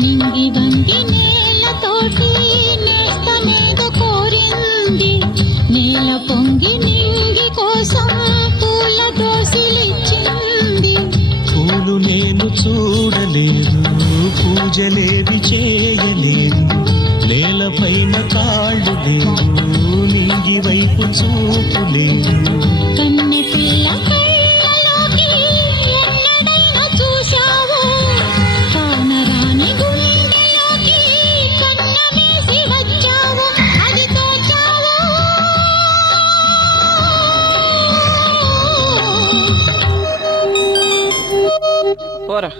నింగి వంగి నేలతోటి నేస్తమేదో కోరింది, నేల పొంగి నింగి కోసం పూల దోసిలిచ్చింది. పూలు నేను చూడలేదు, పూజలేవి చేయలేదు, నేలపైన కాళ్ళు లేవు, నింగి వైపు చూపు లేదు. కన్నె పిల్ల కళ్ళలోకి ఎన్నడైనా చూశావు, కానరాని గుండెలోకి కన్న వేసి వచ్చావు, అది తోచావు. పోరా